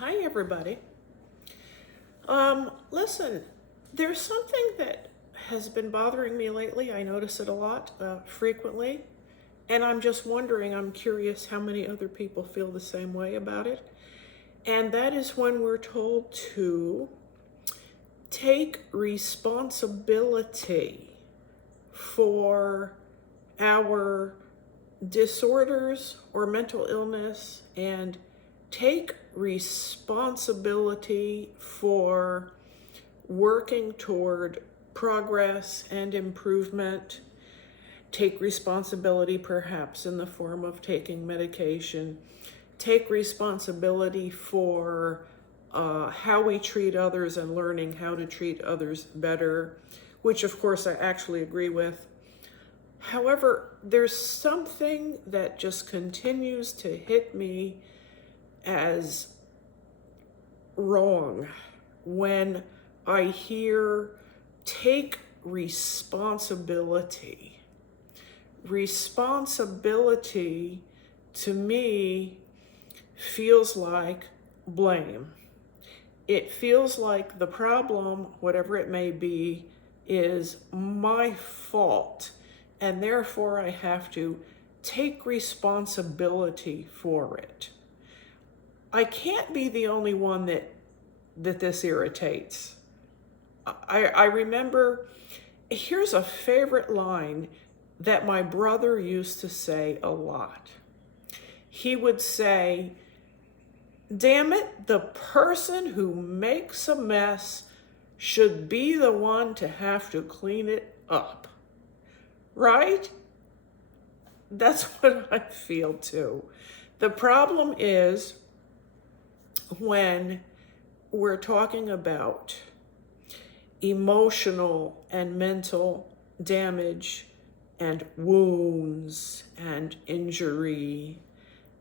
Hi, everybody. Listen, there's something that has been bothering me lately. I notice it a lot, frequently, and I'm just wondering, I'm curious how many other people feel the same way about it. And that is when we're told to take responsibility for our disorders or mental illness and take responsibility for working toward progress and improvement. Take responsibility, perhaps, in the form of taking medication. Take responsibility for how we treat others and learning how to treat others better, which, of course, I actually agree with. However, there's something that just continues to hit me as wrong when I hear take responsibility. Responsibility to me feels like blame. It feels like the problem, whatever it may be, is my fault, and therefore I have to take responsibility for it. I can't be the only one that this irritates. I remember, here's a favorite line that my brother used to say a lot. He would say, "Damn it, the person who makes a mess should be the one to have to clean it up." Right? That's what I feel too. The problem is when we're talking about emotional and mental damage and wounds and injury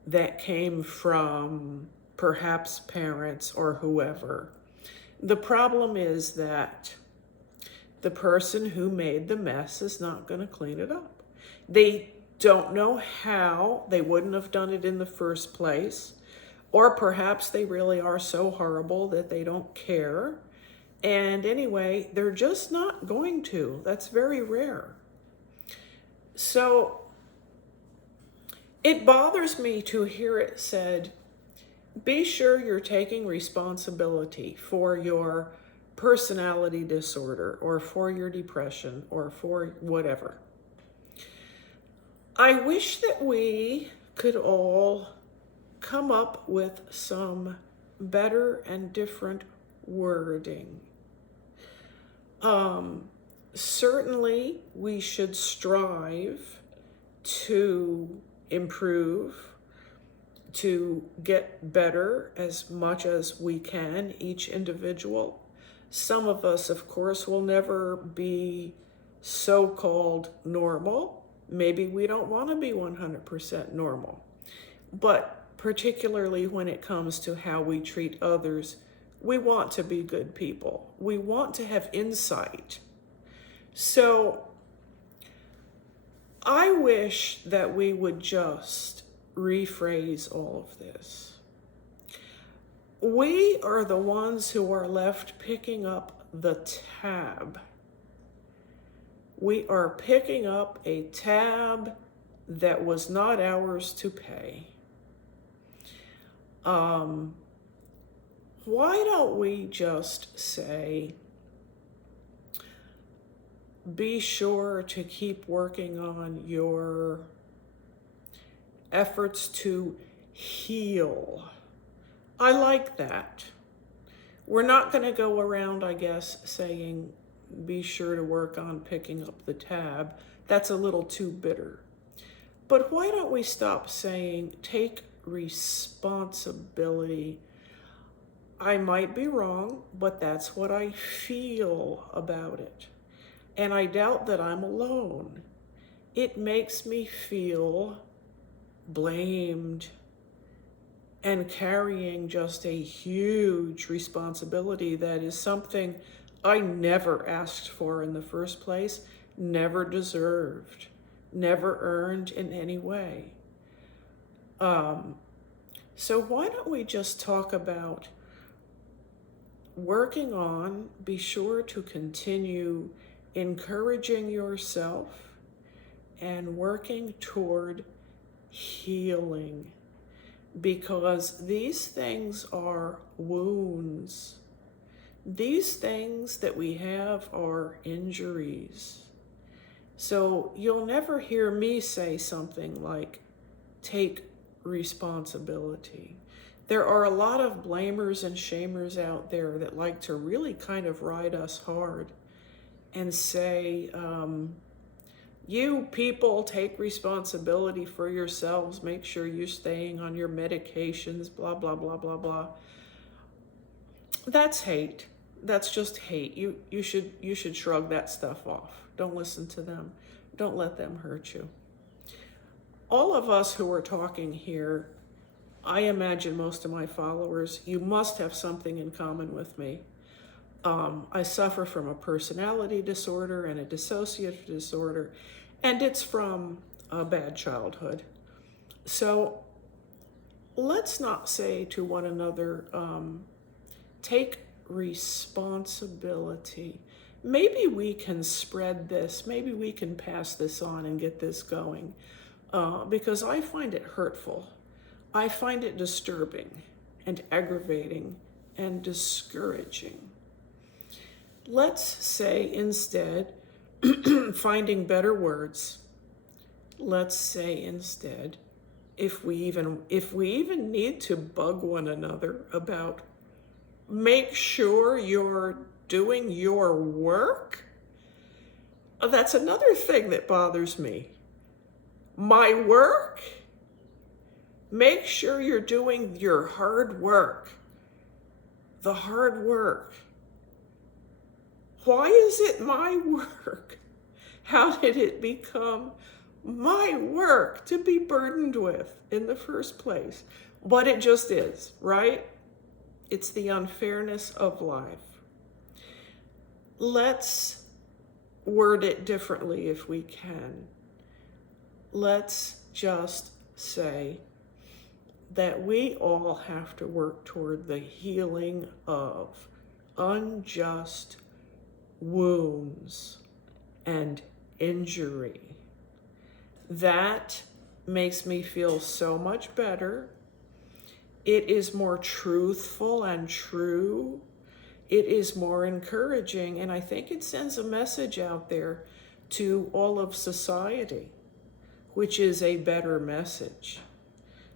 that came from perhaps parents or whoever. The problem is that the person who made the mess is not going to clean it up. They don't know how. They wouldn't have done it in the first place. Or perhaps they really are so horrible that they don't care. And anyway, they're just not going to. That's very rare. So it bothers me to hear it said, be sure you're taking responsibility for your personality disorder or for your depression or for whatever. I wish that we could all come up with some better and different wording. Certainly, we should strive to improve, to get better as much as we can, each individual. Some of us, of course, will never be so-called normal. Maybe we don't want to be 100% normal. But particularly when it comes to how we treat others, we want to be good people. We want to have insight. So I wish that we would just rephrase all of this. We are the ones who are left picking up the tab. We are picking up a tab that was not ours to pay. Why don't we just say, be sure to keep working on your efforts to heal. I like that. We're not going to go around, I guess, saying, be sure to work on picking up the tab. That's a little too bitter. But why don't we stop saying, take responsibility? I might be wrong, but that's what I feel about it. And I doubt that I'm alone. It makes me feel blamed and carrying just a huge responsibility that is something I never asked for in the first place, never deserved, never earned in any way. So why don't we just talk about working on, be sure to continue encouraging yourself and working toward healing, because these things are wounds. These things that we have are injuries. So you'll never hear me say something like, take responsibility. There are a lot of blamers and shamers out there that like to really kind of ride us hard and say, you people take responsibility for yourselves, make sure you're staying on your medications, blah, blah, blah, blah, blah. That's hate. That's just hate. You should shrug that stuff off. Don't listen to them. Don't let them hurt you. All of us who are talking here, I imagine most of my followers, you must have something in common with me. I suffer from a personality disorder and a dissociative disorder, and it's from a bad childhood. So let's not say to one another, take responsibility. Maybe we can spread this, maybe we can pass this on and get this going, because I find it hurtful. I find it disturbing and aggravating and discouraging. Let's say instead, finding better words, let's say instead, if we even need to bug one another about, make sure you're doing your work. That's another thing that bothers me. My work? Make sure you're doing your hard work. The hard work. Why is it my work? How did it become my work to be burdened with in the first place? But it just is, right? It's the unfairness of life. Let's word it differently if we can. Let's just say that we all have to work toward the healing of unjust wounds and injury. That makes me feel so much better. It is more truthful and true. It is more encouraging, and I think it sends a message out there to all of society, which is a better message,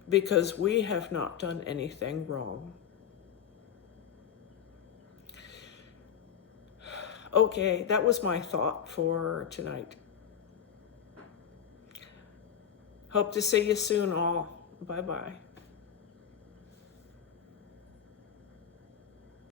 because we have not done anything wrong. Okay, that was my thought for tonight. Hope to see you soon all. Bye-bye.